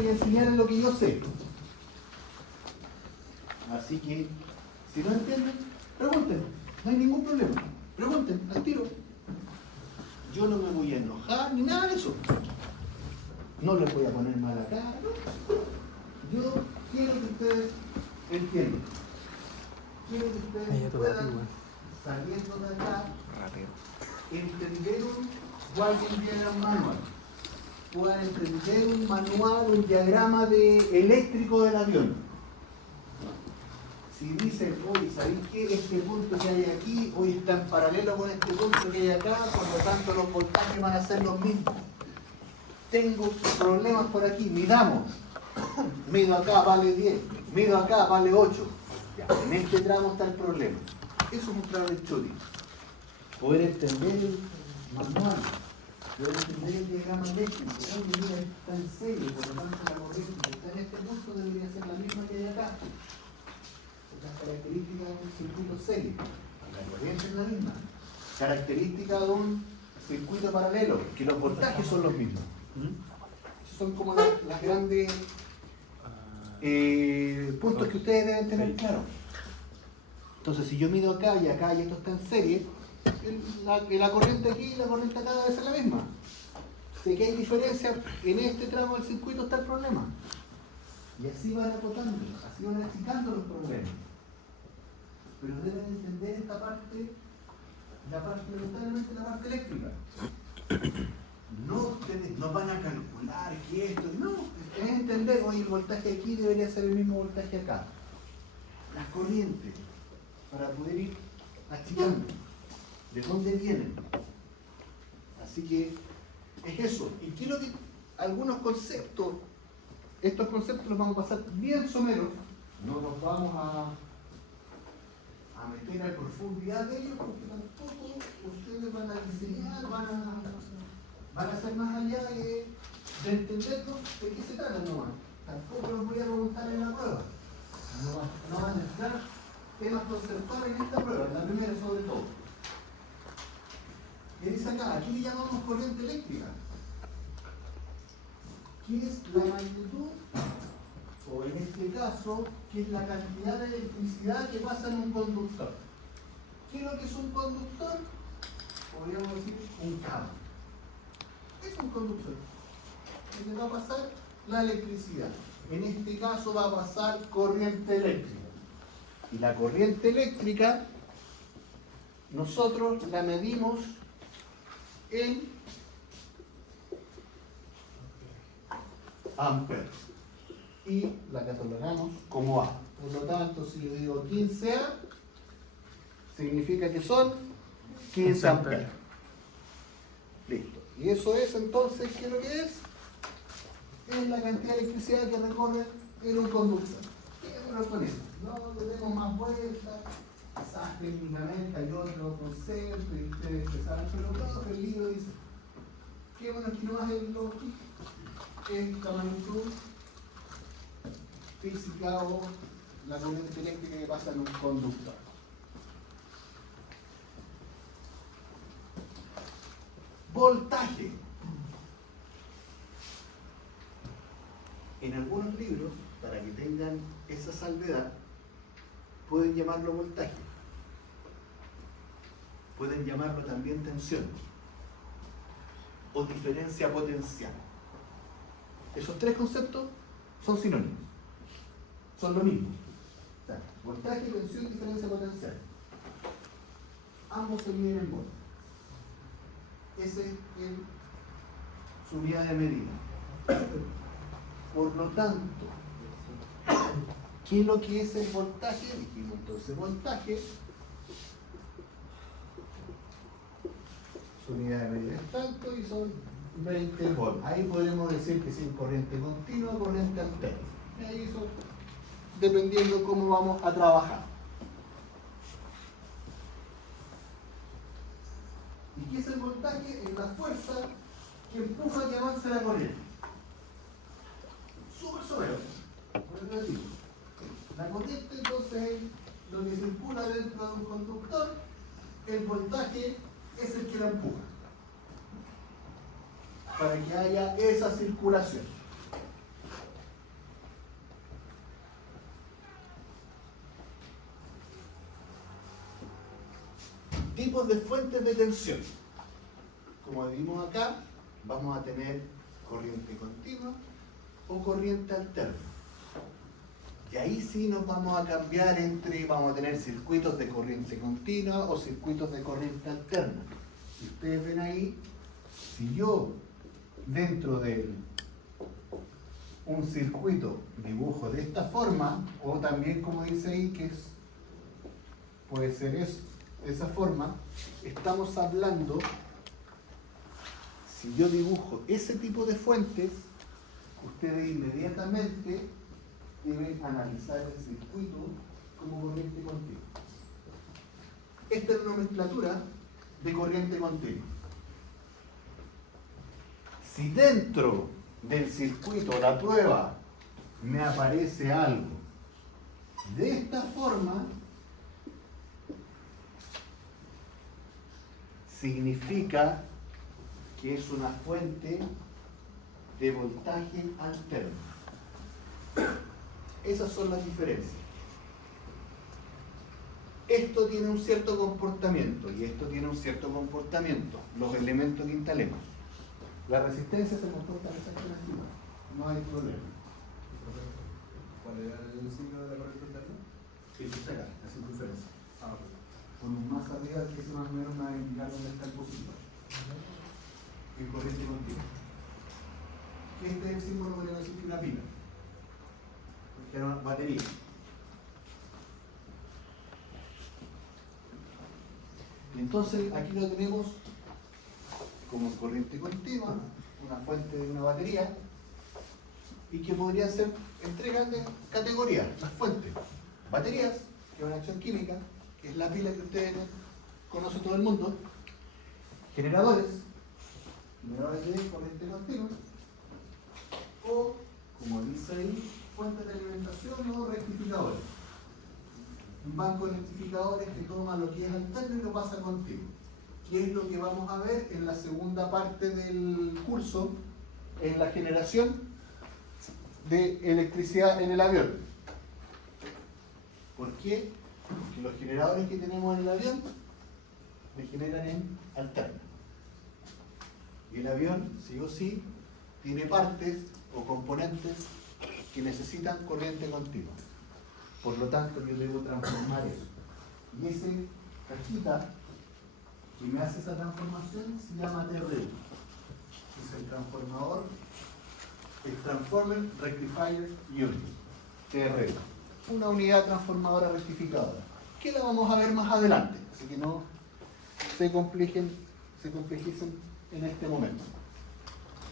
y enseñar lo que yo sé. Así que, si no entienden, pregunten, no hay ningún problema. Pregunten, al tiro. Yo no me voy a enojar ni nada de eso. No les voy a poner mala cara, no. Yo quiero que ustedes entiendan. Quiero que ustedes puedan, saliendo de acá, entender un Walking Diagram Manual. Puedan entender un manual, un diagrama eléctrico del avión. Si dicen, oye, ¿sabéis qué? Este punto que hay aquí, hoy está en paralelo con este punto que hay acá, por lo tanto los voltajes van a ser los mismos. Tengo problemas por aquí, midamos. Mido acá, vale 10. Mido acá, vale 8. Ya, en este tramo está el problema. Eso es un troubleshooting. Poder entender el manual, poder entender el diagrama eléctrico. Oye, mira, está en serie, por lo tanto la corriente que está en este punto debería ser la misma que hay acá. Las características de un circuito serie. La corriente es la misma. Característica de un circuito paralelo, que los voltajes son los mismos. Esos son como las grandes puntos que ustedes deben tener claros. Entonces, si yo mido acá y esto está en serie, la corriente aquí y la corriente acá debe ser la misma. Sé que hay diferencia, en este tramo del circuito está el problema. Y así van acotando, así van achicando los problemas. Pero deben entender esta parte, lamentablemente la parte eléctrica. No ustedes no van a calcular que esto, no, es entender, oye, el voltaje aquí debería ser el mismo voltaje acá. Las corrientes, para poder ir achicando, de dónde vienen. Así que es eso. Y quiero que algunos conceptos, estos conceptos los vamos a pasar bien someros, no nos vamos a meter a profundidad de ellos, porque tampoco ustedes van a diseñar, van a ser más allá de entenderlo de qué se trata nomás. Tampoco los voy a preguntar en la prueba. No van a entrar temas conceptuales en esta prueba, en la primera sobre todo. ¿Qué dice acá? Aquí le llamamos corriente eléctrica. ¿Qué es la magnitud? O en este caso, ¿qué es la cantidad de electricidad que pasa en un conductor? ¿Qué es lo que es un conductor? Podríamos decir un cable. Es un conductor. Le va a pasar la electricidad. En este caso va a pasar corriente eléctrica. Y la corriente eléctrica, nosotros la medimos en amperes. Y la catalogamos como A. Por lo tanto, si yo digo 15A, significa que son 15 amperes. Listo. Y eso es entonces, ¿qué es lo que es? Es la cantidad de electricidad que recorre en un conductor. Quedémonos con eso. No le demos más vueltas. Quizás técnicamente hay otro concepto y ustedes se saben, pero todo el libro dice, quedémonos aquí nomás en lo que es esta magnitud física o la corriente eléctrica que pasa en un conductor. Voltaje. En algunos libros, para que tengan esa salvedad, pueden llamarlo voltaje. Pueden llamarlo también tensión o diferencia potencial. Esos tres conceptos son sinónimos. Son lo mismo. O sea, voltaje, tensión, diferencia potencial. Ambos se miden en voltios. Esa es su unidad de medida. Por lo tanto, ¿qué es lo que es el voltaje? Dijimos entonces, voltaje, su unidad de medida es tanto y son 20 volts. Ahí podemos decir que es corriente continua o corriente alterna. Ahí eso, dependiendo cómo vamos a trabajar. ¿Y qué es el voltaje? Es la fuerza que empuja a que avance la corriente. Súper somero. La corriente entonces es lo que circula dentro de un conductor, el voltaje es el que la empuja para que haya esa circulación. tipos de fuentes de tensión. Como vimos acá, vamos a tener corriente continua o corriente alterna. Y ahí sí nos vamos a cambiar vamos a tener circuitos de corriente continua o circuitos de corriente alterna. Si ustedes ven ahí, si yo dentro de un circuito dibujo de esta forma, o también como dice ahí, puede ser esa forma, estamos hablando, si yo dibujo ese tipo de fuentes, ustedes inmediatamente deben analizar el circuito como corriente continua. Esta es la nomenclatura de corriente continua. Si dentro del circuito, la prueba, me aparece algo de esta forma, significa que es una fuente de voltaje alterno. Esas son las diferencias. Esto tiene un cierto comportamiento y esto tiene un cierto comportamiento, los elementos que instalemos. La resistencia se comporta exactamente igual, no hay problema. ¿Cuál era el signo de la corriente interna? Sí, se saca, la circunferencia. Con un más arriba que se más o menos me va a indicar dónde está el posible. En corriente continua. Este es el símbolo, podría decir que una pila. Que era una batería. Entonces aquí lo tenemos como corriente continua, una fuente de una batería, y que podría ser entregas de categorías, las fuentes. Baterías, que es una acción química, que es la pila que ustedes conocen todo el mundo. Generadores de corriente continua, o, como dice ahí, fuentes de alimentación o rectificadores. Un banco de rectificadores que toma lo que es alterno y lo pasa continuo. ¿Qué es lo que vamos a ver en la segunda parte del curso? En la generación de electricidad en el avión. ¿Por qué? Porque los generadores que tenemos en el avión se generan en alterno. Y el avión, sí o sí, tiene partes o componentes que necesitan corriente continua. Por lo tanto, yo debo transformar eso. Y esa cajita que me hace esa transformación se llama TRU. Es el transformador, el Transformer Rectifier Unit, TRU. Una unidad transformadora rectificadora, que la vamos a ver más adelante, así que no se complejicen en este momento.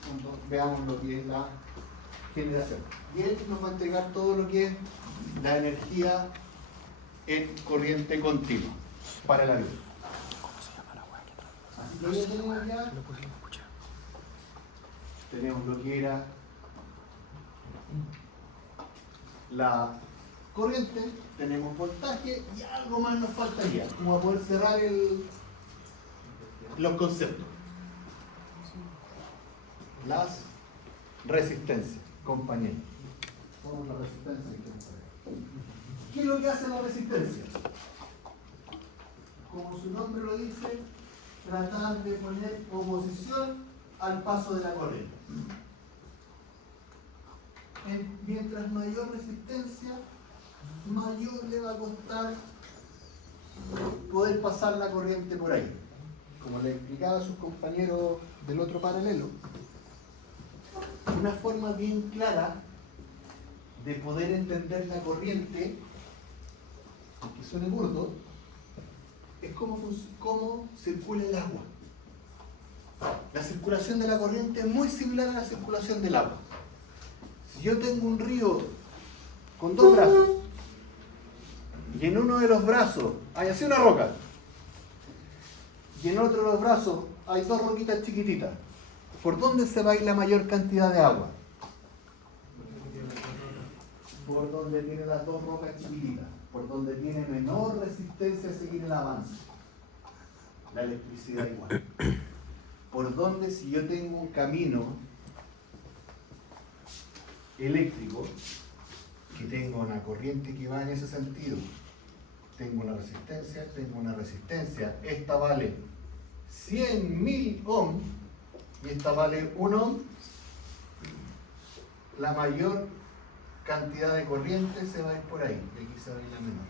Cuando veamos lo que es la generación. Y él nos va a entregar todo lo que es la energía en corriente continua para el avión. Así que ya tenemos tenemos lo que era la corriente, tenemos voltaje y algo más nos faltaría, como poder cerrar los conceptos. Las resistencias, compañeros. Somos la resistencia que tenemos acá. ¿Qué es lo que hace la resistencia? Como su nombre lo dice, tratar de poner oposición al paso de la corriente. Mientras mayor resistencia, mayor le va a costar poder pasar la corriente por ahí. Como le explicaba a sus compañeros del otro paralelo, una forma bien clara de poder entender la corriente, aunque suene burdo, es cómo circula el agua. La circulación de la corriente es muy similar a la circulación del agua. Si yo tengo un río con dos brazos, y en uno de los brazos hay así una roca, y en otro de los brazos hay dos roquitas chiquititas, ¿por dónde se va a ir la mayor cantidad de agua? Por donde tiene las dos rocas chiquititas, por donde tiene menor resistencia a seguir el avance. La electricidad igual. Por donde, si yo tengo un camino eléctrico, que tengo una corriente que va en ese sentido, tengo una resistencia, esta vale 100.000 ohms y esta vale 1 ohm, la mayor cantidad de corriente se va a ir por ahí, y aquí se va a ir la menor.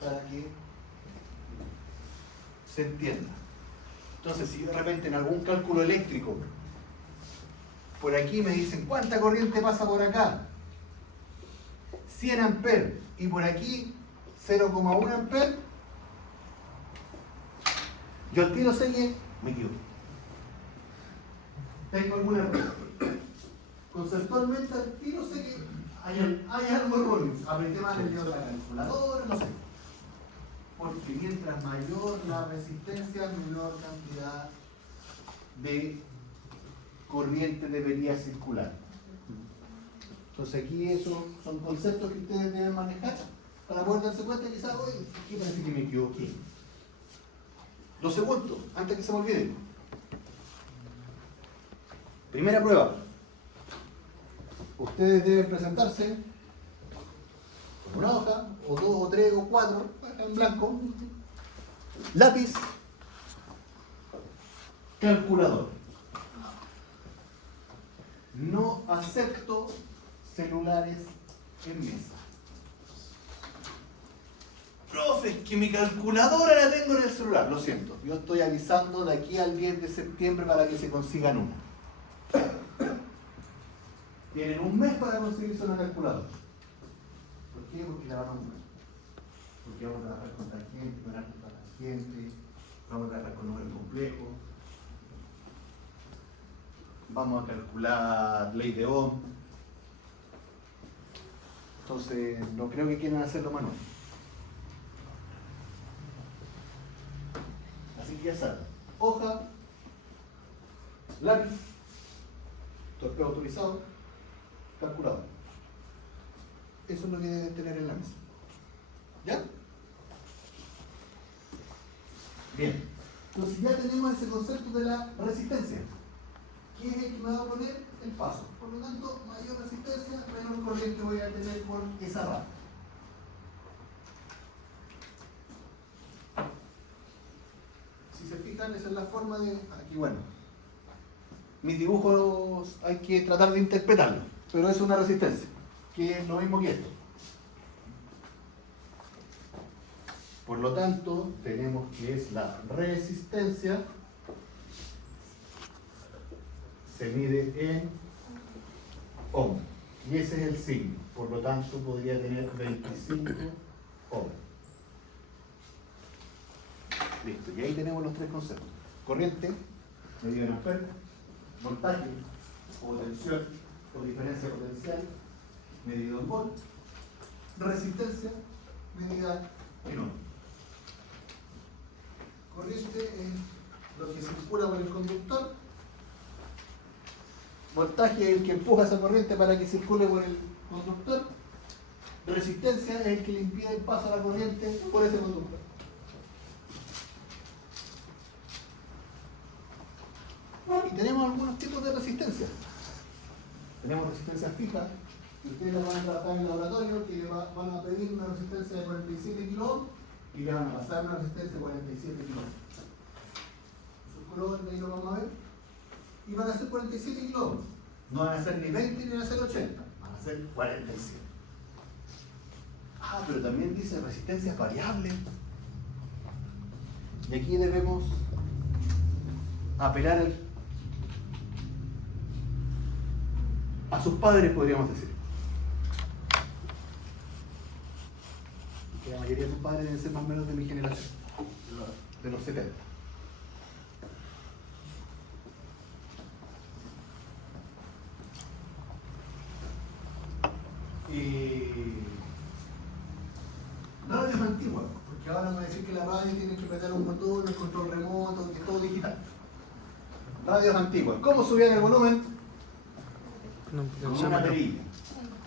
Para que se entienda. Entonces, si de repente en algún cálculo eléctrico, por aquí me dicen, ¿cuánta corriente pasa por acá? 100 amperes, y por aquí 0,1 amperes, yo al tiro sé que me equivoco. Tengo algún error. Conceptualmente al tiro sé que hay algo erróneo. Apreté mal el dedo de la calculadora, no sé. Porque mientras mayor la resistencia, menor cantidad de corriente debería circular. Entonces aquí esos son conceptos que ustedes deben manejar para poder darse cuenta que quizás hoy aquí parece que me equivoqué. Lo segundo, antes que se me olvide. Primera prueba. Ustedes deben presentarse con una hoja, o 2, o 3, o 4, en blanco, lápiz, calculador. No acepto celulares en mesa. Profe, es que mi calculadora la tengo en el celular. Lo siento, yo estoy avisando de aquí al 10 de septiembre para que se consigan una. Tienen un mes para conseguirse una calculadora. ¿Por qué? Porque la vamos a usar. Porque vamos a trabajar con tangente, con arco tangente, vamos a trabajar con números complejos, vamos a calcular ley de Ohm. Entonces, no creo que quieran hacerlo manual. Así que ya saben, hoja, lápiz, torpedo autorizado, calculador. Eso es lo que deben tener en la mesa. ¿Ya? Bien. Entonces ya tenemos ese concepto de la resistencia. ¿Qué es el que me va a poner? El paso. Por lo tanto, mayor resistencia, menor corriente voy a tener por esa rama. Si se fijan, esa es la forma de... Aquí, bueno. Mis dibujos hay que tratar de interpretarlos, pero es una resistencia, que es lo mismo que esto. Por lo tanto, tenemos que es la resistencia, se mide en ohm, y ese es el signo. Por lo tanto, podría tener 25 ohm. Listo, y ahí tenemos los tres conceptos. Corriente, medida en amperes, voltaje, o tensión, o diferencia potencial, medido en volt, resistencia, medida en ohm. Corriente es lo que circula por el conductor, voltaje es el que empuja esa corriente para que circule por el conductor, resistencia es el que le impide el paso a la corriente por ese conductor. Y tenemos algunos tipos de resistencia. Tenemos resistencia fija, que ustedes la van a trabajar en el laboratorio, que le van a pedir una resistencia de 47 kΩ y le van a pasar una resistencia de 47 kΩ. Sus colores, ahí lo vamos a ver. Y van a ser 47 kΩ. No van a ser ni 20 ni van a ser 80, van a ser 47. Ah, pero también dice resistencia variable. Y aquí debemos apelar a sus padres, podríamos decir. Que la mayoría de sus padres deben ser más o menos de mi generación, de los 70. Radios antiguas, porque ahora vamos a decir que la radio tiene que apretar un botón, el control remoto, que es todo digital. Radios antiguas. ¿Cómo subían el volumen? Con una perilla.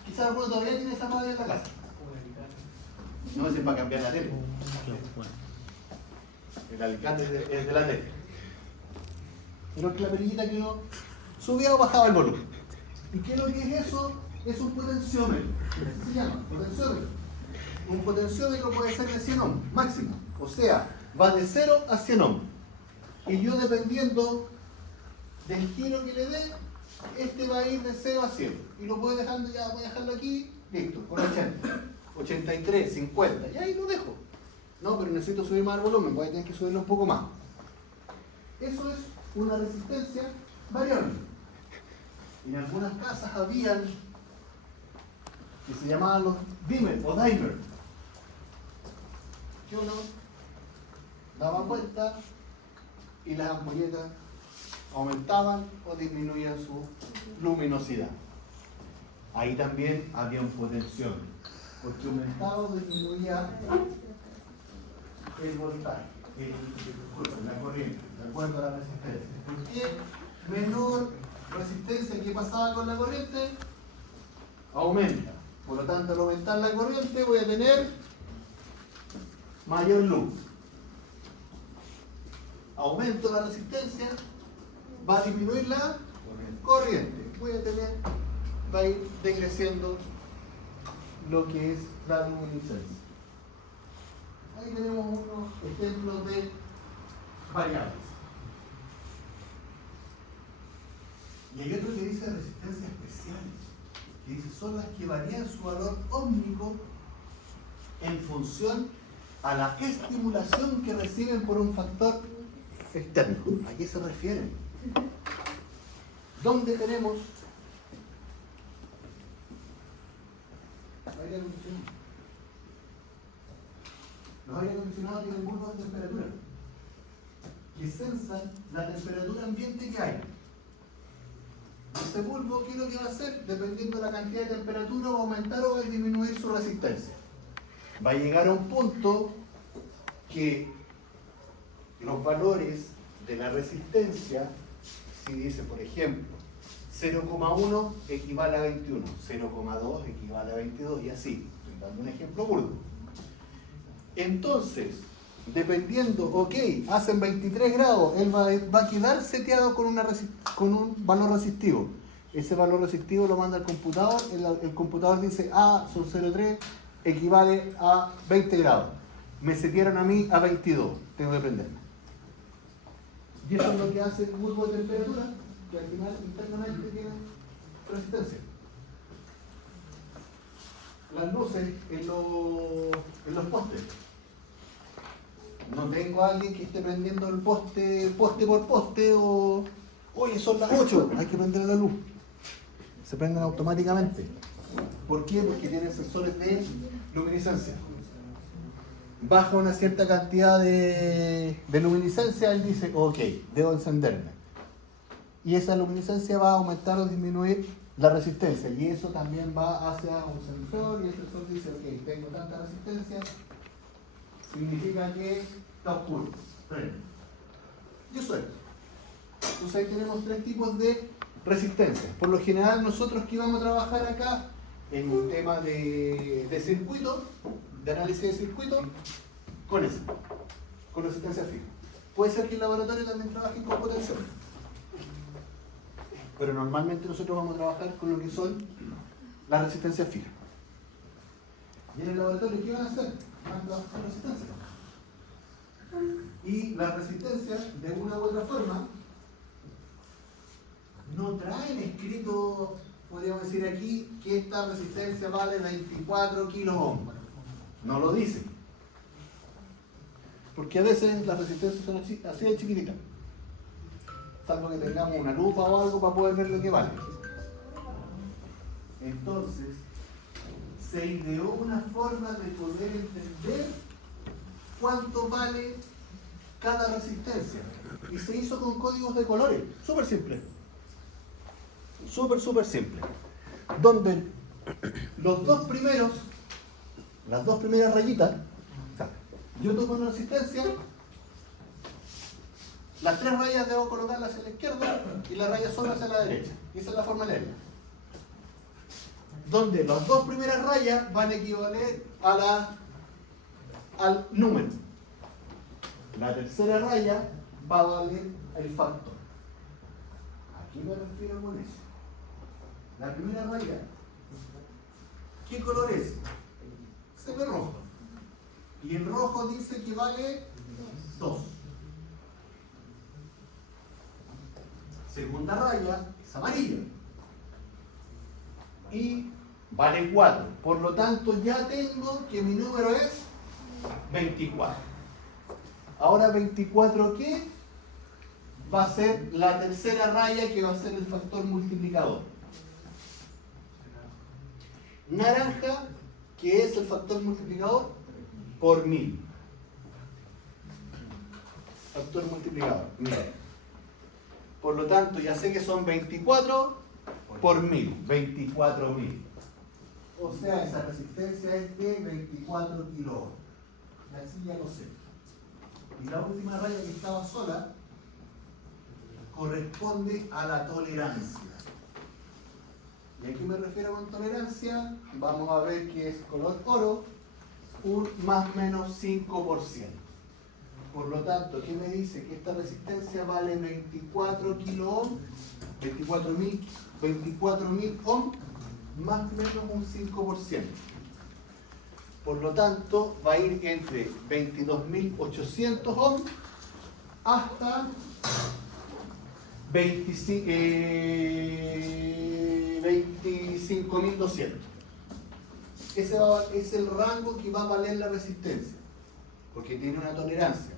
Quizás alguno todavía tiene esa radio en la casa. No, ese es para cambiar la tele. El alicate es de la tele. Pero que la perillita que uno subía o bajaba el volumen. ¿Y qué es lo que es eso? Es un potenciómetro. Así se llama, potenciómetro. un potenciómetro puede ser de 100 ohms, máximo. O sea, va de 0 a 100 ohms. Y yo dependiendo del giro que le dé, este va a ir de 0 a 100. Y lo voy dejando, ya voy a dejarlo aquí, listo, con 80. 83, 50, y ahí lo dejo. No, pero necesito subir más el volumen, voy a tener que subirlo un poco más. Eso es una resistencia variable. En algunas casas habían que se llamaban los dimmer o dimer, que uno daba vuelta y las ampolletas aumentaban o disminuían su luminosidad. Ahí también había un potenciómetro, porque aumentaba o disminuía el voltaje, la corriente, de acuerdo a la resistencia. ¿Por qué menor resistencia que pasaba con la corriente? Aumenta. Por lo tanto, al aumentar la corriente voy a tener mayor luz. Aumento la resistencia, va a disminuir la corriente. Va a ir decreciendo lo que es la luminiscencia. Ahí tenemos unos ejemplos de variables. Y hay otro que dice resistencias especiales, que dice son las que varían su valor óhmico en función a la estimulación que reciben por un factor externo. ¿A qué se refieren? ¿Dónde tenemos aire acondicionado? Los aire acondicionados tienen bulbos de temperatura que sensan la temperatura ambiente que hay. Ese bulbo, ¿qué es lo que va a hacer? Dependiendo de la cantidad de temperatura, va a aumentar o va a disminuir su resistencia. Va a llegar a un punto que los valores de la resistencia, si dice, por ejemplo, 0,1 equivale a 21, 0,2 equivale a 22 y así. Estoy dando un ejemplo burdo. Entonces, dependiendo, ok, hacen 23 grados, él va a quedar seteado con un valor resistivo. Ese valor resistivo lo manda al computador, el computador dice, son 0,3, equivale a 20 grados. Me setearon a mí a 22, tengo que prenderme. Y eso es lo que hace el bulbo de temperatura, que al final internamente tiene resistencia. Las luces en los postes. No tengo a alguien que esté prendiendo el poste por poste o... Oye, son las 8, hay que prender la luz. Se prenden automáticamente. ¿Por qué? Porque tienen sensores de luminiscencia. Baja una cierta cantidad de luminiscencia, él dice, ok, debo encenderme. Y esa luminiscencia va a aumentar o disminuir la resistencia. Y eso también va hacia un sensor y el sensor dice, ok, tengo tanta resistencia, significa que está oscuro. Y eso es. Entonces ahí tenemos tres tipos de resistencia. Por lo general nosotros que vamos a trabajar acá en un tema de circuito, de análisis de circuito, con eso, con resistencia fija. Puede ser que el laboratorio también trabaje con potencial, pero normalmente nosotros vamos a trabajar con lo que son las resistencias fijas. Y en el laboratorio, ¿qué van a hacer? Van a trabajar con resistencia. Y las resistencias, de una u otra forma, no traen escrito, podríamos decir aquí, que esta resistencia vale 24 kilos ohms. No lo dice. Porque a veces las resistencias son así de chiquititas. Salvo que tengamos una lupa o algo para poder ver lo que vale. Entonces, se ideó una forma de poder entender cuánto vale cada resistencia. Y se hizo con códigos de colores. Súper simple. Súper simple. Donde las dos primeras rayitas, o sea, yo tomo una resistencia, las tres rayas debo colocarlas hacia la izquierda y la raya sola hacia la derecha. Y esa es la forma aérea. Donde las dos primeras rayas van a equivaler al número. La tercera raya va a valer el factor. Aquí me refiero con eso. La primera raya, ¿qué color es? se ve rojo. Y el rojo dice que vale 2. Segunda raya es amarilla. Y vale 4. Por lo tanto, ya tengo que mi número es 24. Ahora 24, ¿qué? Va a ser la tercera raya que va a ser el factor multiplicador. Naranja, que es el factor multiplicador por 1000. Factor multiplicador, 1000. Por lo tanto, ya sé que son 24 por 1000, 24.000. O sea, esa resistencia es de 24 kilo. Y así ya lo sé. Y la última raya que estaba sola corresponde a la tolerancia. ¿Y a qué me refiero con tolerancia? Vamos a ver que es color oro, un más o menos 5%. Por lo tanto, ¿qué me dice? Que esta resistencia vale 24 kilo ohm, 24.000 ohm, más o menos un 5%. Por lo tanto, va a ir entre 22.800 ohm hasta 25.200. Ese es el rango que va a valer la resistencia, porque tiene una tolerancia.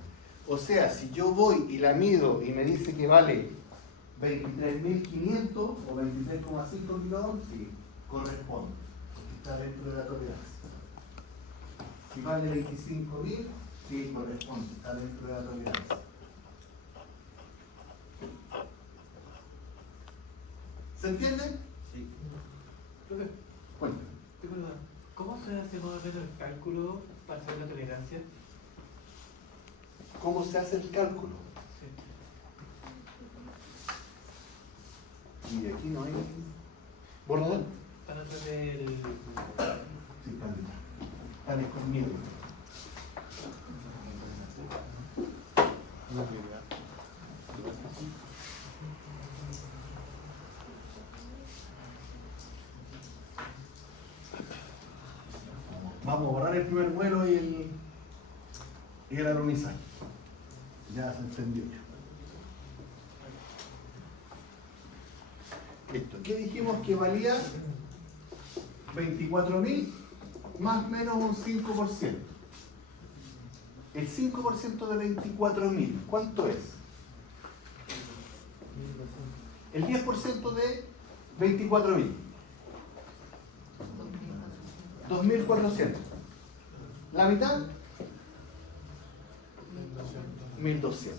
O sea, si yo voy y la mido y me dice que vale 23.500 o 23,5 kilo ohm, sí, corresponde, porque está dentro de la tolerancia. Si vale 25.000, sí, corresponde, está dentro de la tolerancia. ¿Se entiende? Sí. Profe, cuéntame. ¿Cómo se hace más o menos el cálculo para hacer la tolerancia? ¿Cómo se hace el cálculo? Sí. Y aquí no hay borrador. Para hacer el... Sí, están conmigo. Vamos a borrar el primer vuelo y el alunizaje. Ya se entendió. Listo. ¿Qué dijimos que valía? 24.000 más o menos un 5%. El 5% de 24.000, ¿cuánto es? El 10% de 24.000. 2.400. La mitad, 1.200.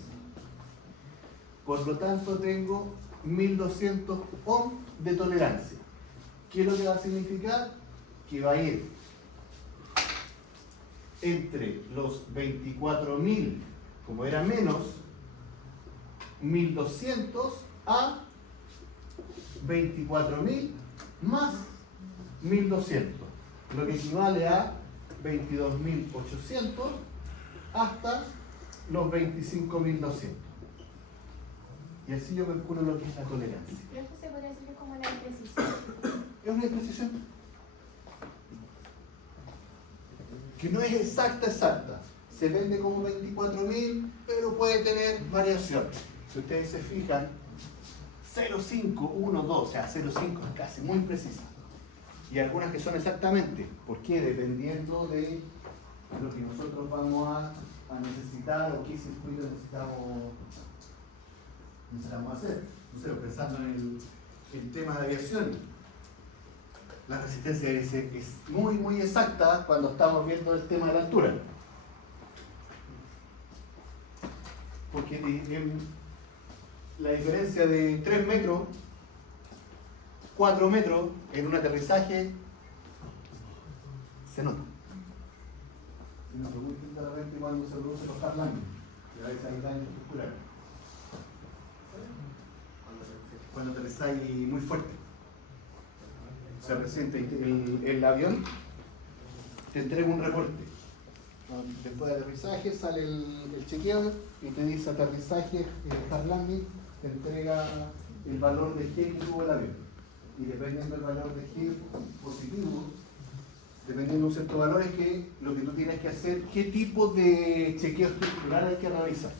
Por lo tanto, tengo 1.200 ohm de tolerancia. ¿Qué es lo que va a significar? Que va a ir entre los 24.000, como era menos, 1.200 a 24.000 más 1.200, lo que equivale a 22.800 hasta los 25.200. Y así yo calculo lo que es la tolerancia. Pero esto se podría decir como la imprecisión. Es una imprecisión que no es exacta. Se vende como 24.000, pero puede tener variación. Si ustedes se fijan, 0,5, 1, 2, o sea, 0,5 es casi muy precisa. Y algunas que son exactamente. ¿Por qué? Dependiendo de lo que nosotros vamos a necesitar o qué circuito necesitamos hacer. No sé, pensando en el tema de aviación, la resistencia es muy exacta cuando estamos viendo el tema de la altura. Porque la diferencia de 3 metros, 4 metros en un aterrizaje se nota. Y nos preguntan de repente cuando se producen los parlantes, que a veces hay daño estructural. Cuando aterrizáis muy fuerte, se presenta el avión, te entrega un reporte. Después de aterrizaje sale el chequeo y te dice aterrizaje, hard landing, te entrega el valor de G que tuvo el avión. Y dependiendo del valor de G positivo, dependiendo de un cierto valor, es que lo que tú tienes que hacer, qué tipo de chequeo estructural hay que realizar.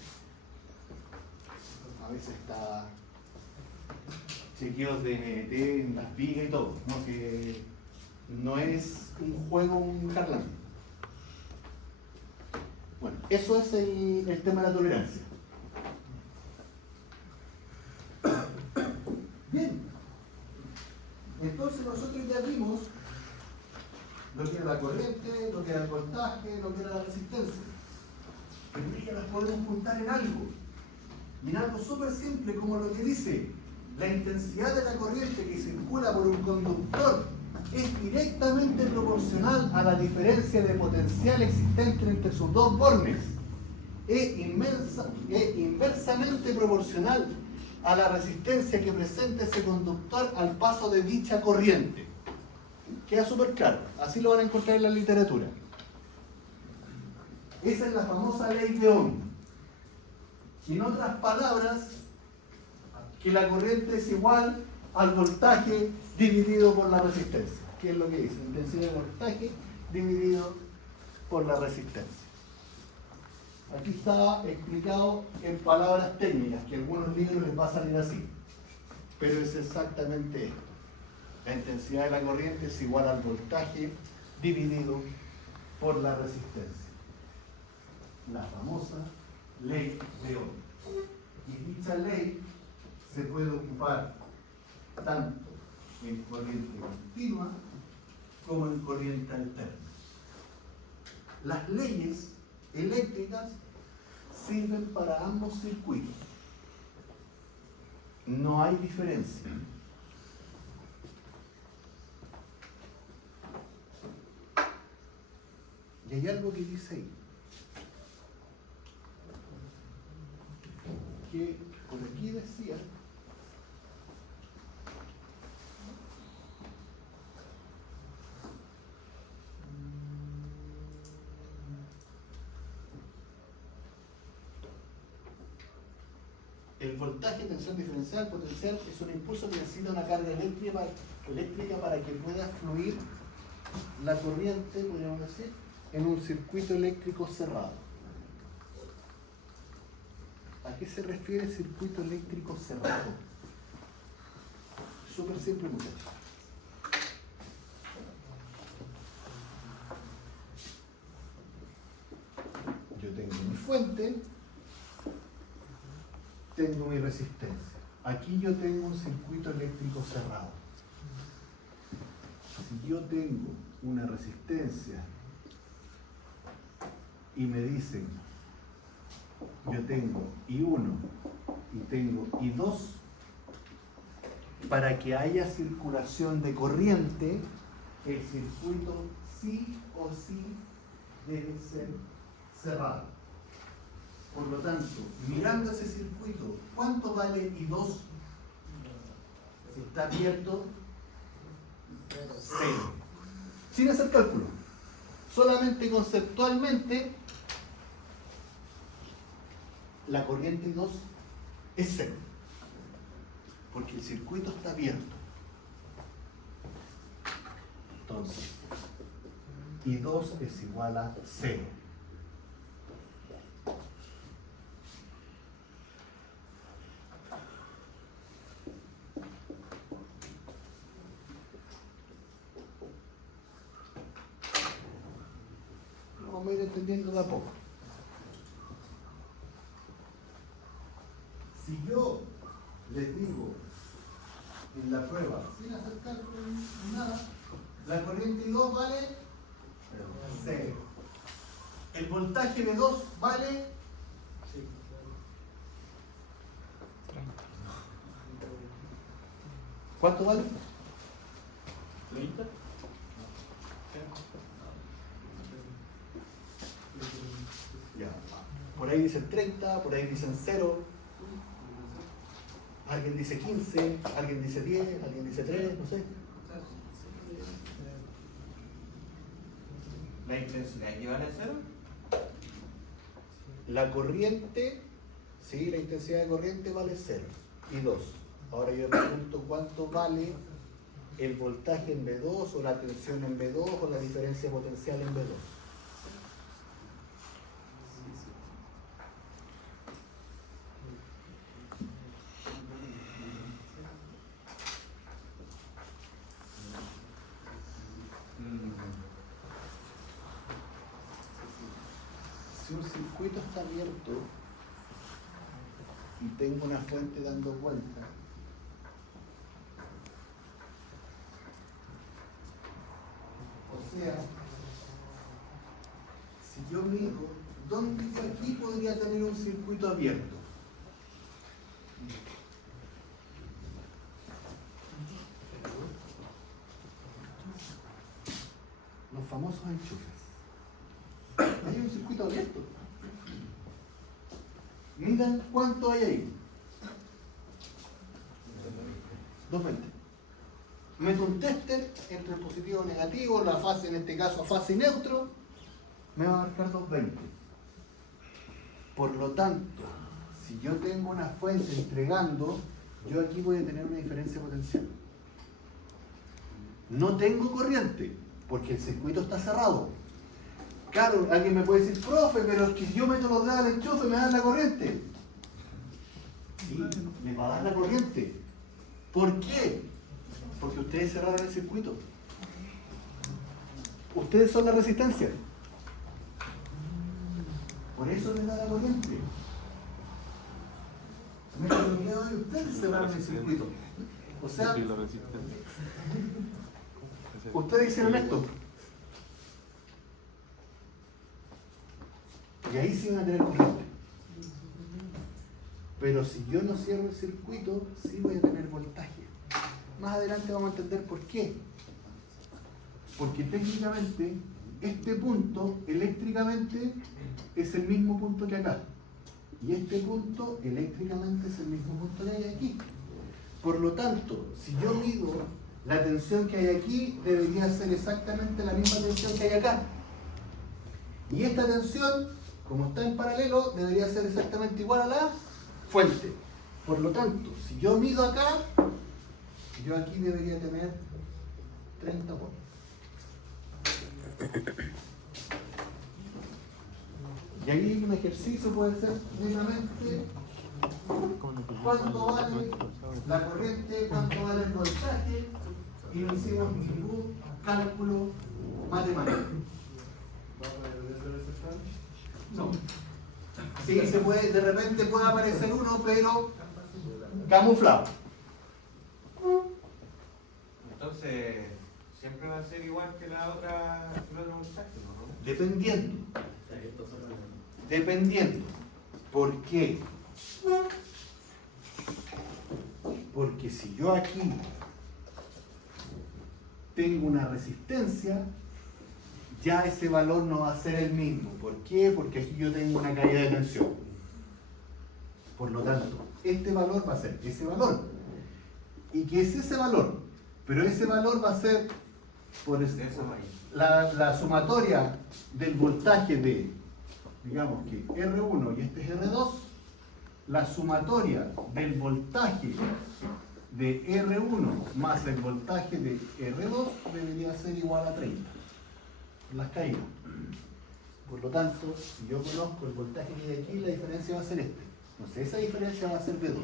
A veces está chequeos de NDT en las vigas y todo, ¿no? Que no es un juego, un Harlan. Bueno, eso es el tema de la tolerancia. Bien, entonces nosotros ya vimos lo que era la corriente, lo que era el voltaje, lo que era la resistencia. Pero ya las podemos juntar en algo. Y en algo súper simple como lo que dice, la intensidad de la corriente que circula por un conductor es directamente proporcional a la diferencia de potencial existente entre sus dos bornes. Es inversamente proporcional a la resistencia que presenta ese conductor al paso de dicha corriente. Queda súper claro, así lo van a encontrar en la literatura. Esa es la famosa ley de Ohm. En otras palabras, que la corriente es igual al voltaje dividido por la resistencia. ¿Qué es lo que dice? Intensidad de voltaje dividido por la resistencia. Aquí está explicado en palabras técnicas, que en algunos libros les va a salir así. Pero es exactamente esto. La intensidad de la corriente es igual al voltaje dividido por la resistencia. La famosa ley de Ohm. Y dicha ley se puede ocupar tanto en corriente continua como en corriente alterna. Las leyes eléctricas sirven para ambos circuitos. No hay diferencia. Y hay algo que dice ahí, que por aquí decía el voltaje, tensión diferencial, potencial es un impulso que necesita una carga eléctrica para que pueda fluir la corriente, podríamos decir, en un circuito eléctrico cerrado. ¿A qué se refiere circuito eléctrico cerrado? Súper simple, muchachos. Yo tengo mi fuente, tengo mi resistencia. Aquí yo tengo un circuito eléctrico cerrado. Si yo tengo una resistencia y me dicen, yo tengo I1 y tengo I2, para que haya circulación de corriente, el circuito sí o sí debe ser cerrado. Por lo tanto, mirando ese circuito, ¿cuánto vale I2? Si está abierto, 0. Sin hacer cálculo. Solamente conceptualmente, la corriente I2 es 0. Porque el circuito está abierto. Entonces, I2 es igual a 0. Lo vamos a ir entendiendo de a poco. Si yo les digo en la prueba, sin hacer cálculo ni nada, la corriente I2 vale 0. El voltaje V2 vale 30. ¿Cuánto vale? 30. Ya. Por ahí dicen 30, por ahí dicen 0. Alguien dice 15, alguien dice 10, alguien dice 3, no sé. ¿La intensidad equivale a 0? La corriente, sí, la intensidad de corriente vale 0 y 2. Ahora yo pregunto cuánto vale el voltaje en B2 o la tensión en B2 o la diferencia potencial en B2. Si un circuito está abierto y tengo una fuente dando vuelta, o sea, si yo mido, ¿dónde yo aquí podría tener un circuito abierto? Los famosos enchufes. Hay un circuito abierto. Miren cuánto hay ahí. 220. Meto un tester entre el positivo y negativo, la fase, en este caso fase neutro, me va a marcar 220. Por lo tanto, si yo tengo una fuente entregando, yo aquí voy a tener una diferencia potencial. No tengo corriente, porque el circuito está cerrado. Claro, alguien me puede decir, profe, pero es que si yo meto los dedos al enchufe me dan la corriente. Sí, me va a dar la corriente. ¿Por qué? Porque ustedes cerraron el circuito. Ustedes son la resistencia. Por eso les da la corriente. Meto los dedos y ustedes cerraron el circuito. O sea, ustedes hicieron esto. Y ahí sí van a tener corriente. Pero si yo no cierro el circuito, sí voy a tener voltaje. Más adelante vamos a entender por qué. Porque técnicamente este punto eléctricamente es el mismo punto que acá. Y este punto eléctricamente es el mismo punto que hay aquí. Por lo tanto, si yo mido la tensión que hay aquí, debería ser exactamente la misma tensión que hay acá. Y esta tensión, como está en paralelo, debería ser exactamente igual a la fuente. Por lo tanto, si yo mido acá, yo aquí debería tener 30 volts. Y ahí un ejercicio puede ser netamente cuánto vale la corriente, cuánto vale el voltaje, y no hicimos ningún cálculo matemático. No. Sí, se puede, de repente puede aparecer uno, pero camuflado. Entonces, siempre va a ser igual que la otra, el otro voltaje, ¿no? Dependiendo. Dependiendo. ¿Por qué? Porque si yo aquí tengo una resistencia, ya ese valor no va a ser el mismo. ¿Por qué? Porque aquí yo tengo una caída de tensión. Por lo tanto, este valor va a ser ese valor. ¿Y qué es ese valor? Pero ese valor va a ser por la sumatoria del voltaje de, digamos que R1 y este es R2, la sumatoria del voltaje de R1 más el voltaje de R2 debería ser igual a 30. Las caídas. Por lo tanto, si yo conozco el voltaje que hay aquí, la diferencia va a ser este. Entonces esa diferencia va a ser V2.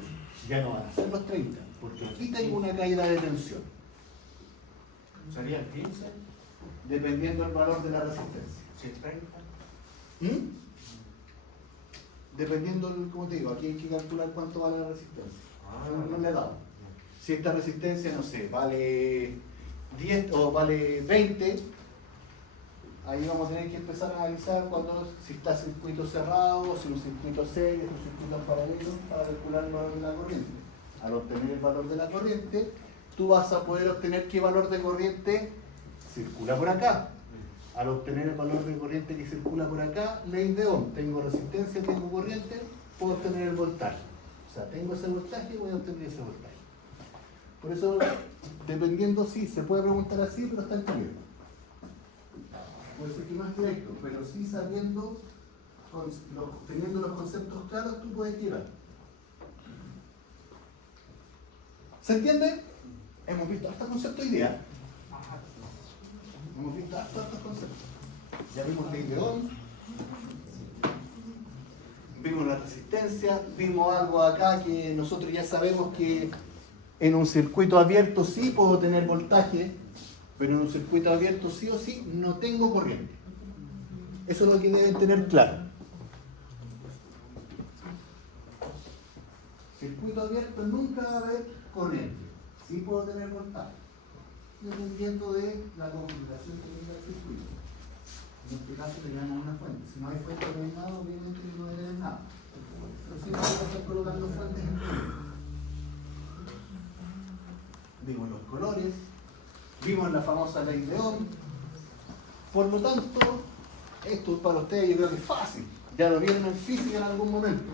Ya no van a ser los 30, porque aquí tengo una caída de tensión. ¿Sería el 15? Dependiendo del valor de la resistencia. ¿Si es 30? ¿Mm? Dependiendo, como te digo, aquí hay que calcular cuánto vale la resistencia. No le he dado. Si esta resistencia, no sé, vale 10 o vale 20, ahí vamos a tener que empezar a analizar si está circuito cerrado, si un circuito serio, si un circuito en paralelo, para calcular el valor de la corriente. Al obtener el valor de la corriente, tú vas a poder obtener qué valor de corriente circula por acá. Al obtener el valor de corriente que circula por acá, ley de Ohm, tengo resistencia, tengo corriente, puedo obtener el voltaje. O sea, tengo ese voltaje y voy a obtener ese voltaje. Por eso, dependiendo, sí, se puede preguntar así, pero está en peligro. Puede ser que más directo, pero sí sabiendo, teniendo los conceptos claros, tú puedes llegar. ¿Se entiende? Hemos visto hasta conceptos hoy día. Hemos visto hasta estos conceptos. Ya vimos ley de Ohm, vimos la resistencia, vimos algo acá que nosotros ya sabemos que en un circuito abierto sí puedo tener voltaje, pero en un circuito abierto sí o sí no tengo corriente. Eso es lo que deben tener claro. Circuito abierto nunca va a haber corriente. Sí puedo tener voltaje, dependiendo de la configuración que tenga el circuito. En este caso tenemos una fuente. Si no hay fuente de nada, obviamente no debe haber nada. Pero siempre voy a estar colocando fuentes en medio. Vimos los colores, vimos la famosa ley de Ohm. Por lo tanto, esto para ustedes yo creo que es fácil. Ya lo vieron en física en algún momento.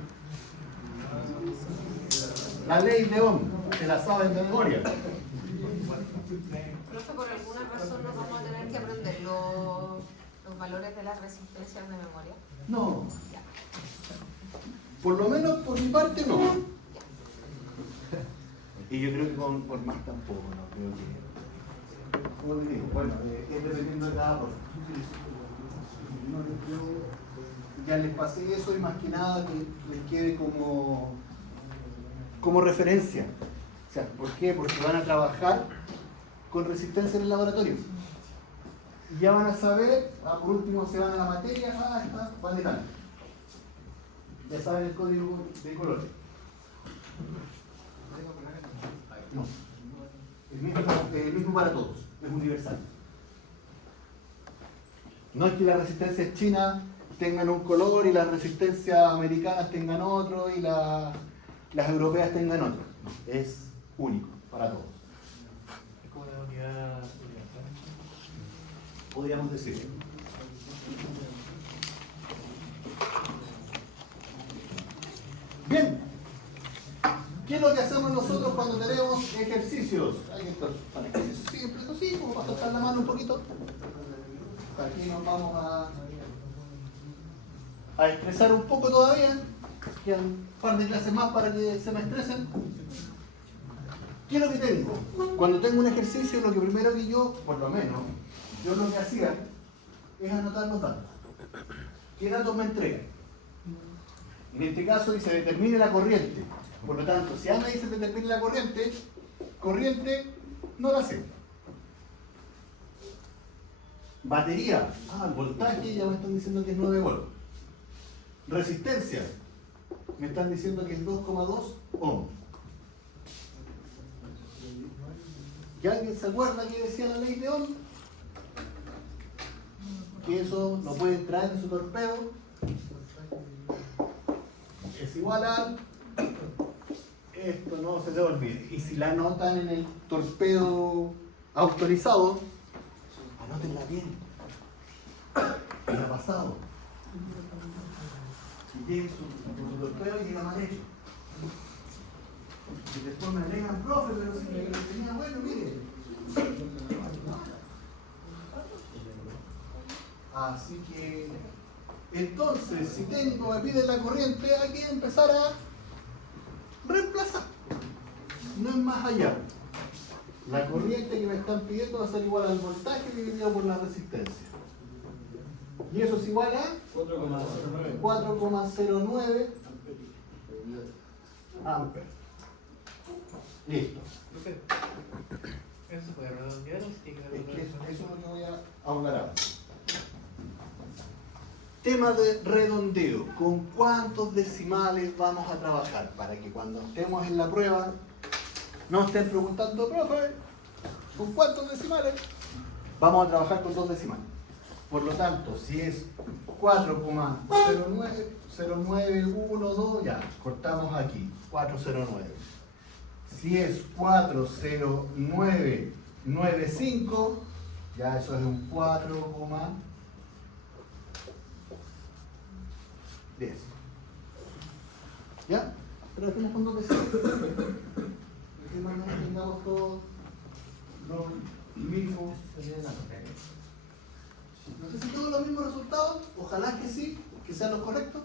La ley de Ohm, se la saben de memoria. Profe, por alguna razón nos vamos a tener que aprender los valores de las resistencias de memoria. No. Por lo menos por mi parte no. Y yo creo que por más tampoco, no creo que. Como les digo, bueno, es dependiendo de cada profe. Ya les pasé eso y más que nada que les quede como referencia. O sea, ¿por qué? Porque van a trabajar con resistencia en el laboratorio. Y ya van a saber, por último se van a la materia, esta vale tanto. Ya saben el código de colores. No. El mismo para todos, es universal. No es que las resistencias chinas tengan un color y las resistencias americanas tengan otro y las europeas tengan otro. No, es único para todos. Es como una unidad universal. Podríamos decir. Bien. ¿Qué es lo que hacemos nosotros cuando tenemos ejercicios? Hay estos son ejercicios simples, eso sí, como para soltar la mano un poquito. Aquí nos vamos a estresar un poco todavía. Quedan un par de clases más para que se me estresen. ¿Qué es lo que tengo? Cuando tengo un ejercicio, lo que primero que yo, por lo menos, yo lo que hacía es anotar los datos. ¿Qué datos me entregan? En este caso dice determine la corriente. Por lo tanto, si A me dice determine la corriente no la sé. Batería, el voltaje ya me están diciendo que es 9 volts. Resistencia, me están diciendo que es 2,2 ohms. ¿Y alguien se acuerda que decía la ley de Ohm? Que eso lo pueden traer en su torpedo. Es igual a... Esto no se te olvide. Y si la anotan en el torpedo autorizado, anótenla bien. ¿Qué ha pasado? Y lleguen su torpedo y llega mal hecho. Y después me alegan, profe, pero si me tenía bueno, mire. Así que, entonces, si me piden la corriente, hay que empezar a reemplazar. No es más allá. La corriente que me están pidiendo va a ser igual al voltaje dividido por la resistencia. Y eso es igual a 4,09 amperes. Listo. ¿Eso se puede redondear o se tiene que Es que redondear? eso es lo que voy a hablar ahora. Tema de redondeo. ¿Con cuántos decimales vamos a trabajar? Para que cuando estemos en la prueba no estén preguntando, profe, ¿con cuántos decimales? Vamos a trabajar con 2 decimales. Por lo tanto, si es 4,0912, ya, cortamos aquí, 409. Si es 40995, ya eso es un 4,10. ¿Ya? Pero dejemos con 2 decimales. Que más o menos tengamos todos los mismos. No sé si todos los mismos resultados, ojalá que sí, que sean los correctos.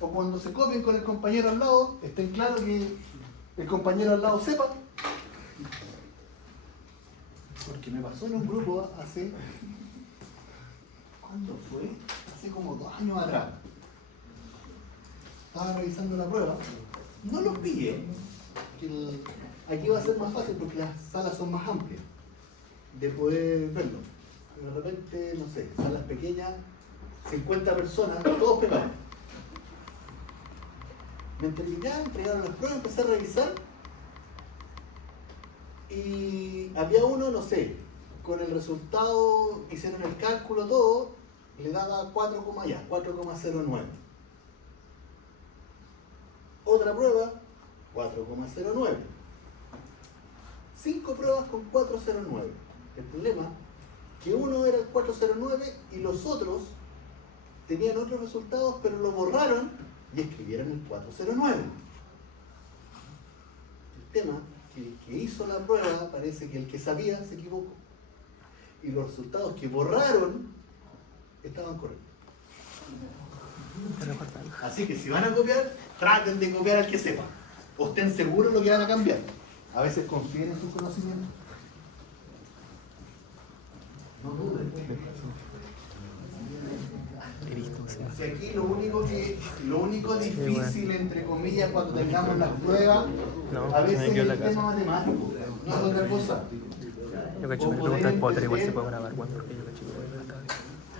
O cuando se copien con el compañero al lado, estén claros que el compañero al lado sepa. Porque me pasó en un grupo hace... ¿Cuándo fue? Hace como 2 años atrás. Estaba revisando la prueba. No los pillé. Aquí va a ser más fácil porque las salas son más amplias de poder verlo. De repente, no sé, salas pequeñas, 50 personas, todos pegados. Me entregaron las pruebas, empecé a revisar y había uno, no sé, con el resultado, hicieron el cálculo todo, le daba 4,09. Otra prueba, 4,09. 5 pruebas con 4,09. El problema que uno era el 409 y los otros tenían otros resultados, pero lo borraron y escribieron el 409. El tema que el que hizo la prueba parece que el que sabía se equivocó. Y los resultados que borraron estaban correctos. Así que si van a copiar, traten de copiar al que sepa. O estén seguros de lo que van a cambiar. A veces confíen en sus conocimientos. No duden. Si aquí lo único difícil, entre comillas, cuando tengamos las pruebas, a veces es el tema matemático, no es otra cosa. Yo cacho que me pregunta el Potter, igual se puede grabar, bueno, porque yo cacho que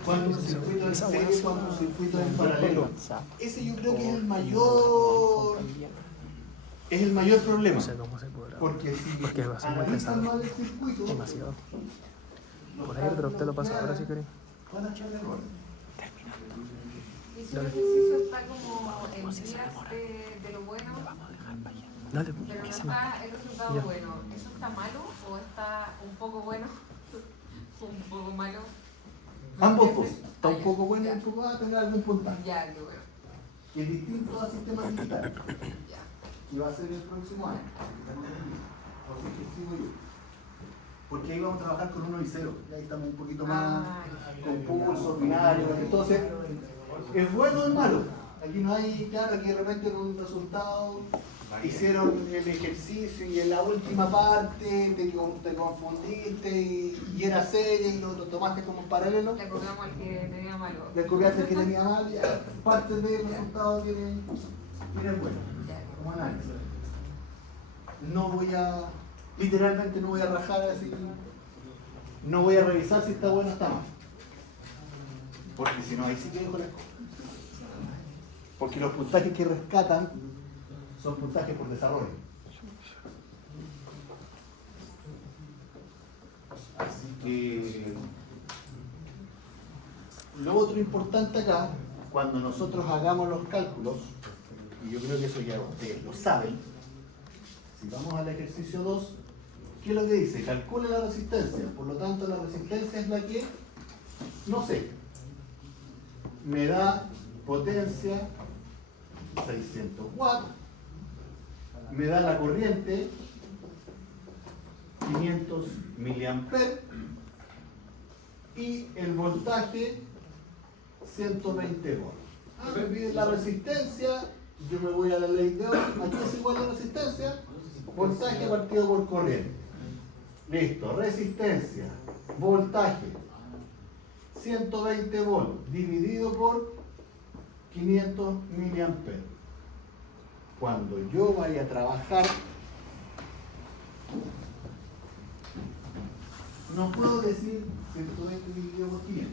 Cuántos circuitos en serie, cuántos circuitos en paralelo. Ese yo creo que es el mayor problema. no sé cómo se puede grabar. Porque si Porque va a ser muy analizan pesado. mal el circuito, Demasiado. Por ahí, pero usted lo pasa ahora si queréis. van a echar errores. Y si el ejercicio está como en vías de lo bueno, Dale, pero no que se está el resultado Ya. bueno, ¿eso está malo o está un poco bueno? Un poco malo. Ambos dos. Está un Ah, poco bueno y ya. un poco va a tener algún puntaje. Ya, qué bueno. Que es distinto a sistemas digitales. Ya. Que va a ser el próximo año. O sea que sigo yo. Porque ahí vamos a trabajar con 1 y 0. Y ahí estamos un poquito más con pulsos, binarios. Entonces, ¿es bueno o es malo? Aquí no hay, claro, aquí de repente en un resultado hicieron el ejercicio y en la última parte te confundiste y era serie y lo tomaste como un paralelo. Le copiamos al que tenía malo. Le copiaste el que tenía mal y parte del resultado tiene bueno. Ya. Como análisis. No voy a, literalmente no voy a rajar así, no voy a revisar si está bueno o está mal. Porque si no, ahí sí que dejo las cosas. Porque los puntajes que rescatan son puntajes por desarrollo. Así que lo otro importante acá, cuando nosotros hagamos los cálculos, y yo creo que eso ya ustedes lo saben, si vamos al ejercicio 2, ¿qué es lo que dice? Calcula la resistencia. Por lo tanto, la resistencia es la que, no sé, me da potencia 600 watts, me da la corriente 500 miliamperes y el voltaje 120 volts. Me pide la resistencia, yo me voy a la ley de Ohm, aquí es igual la resistencia, voltaje partido por corriente. Listo, resistencia, voltaje 120 volts dividido por 500 miliamperes. Cuando yo vaya a trabajar, no puedo decir 120 dividido por 500.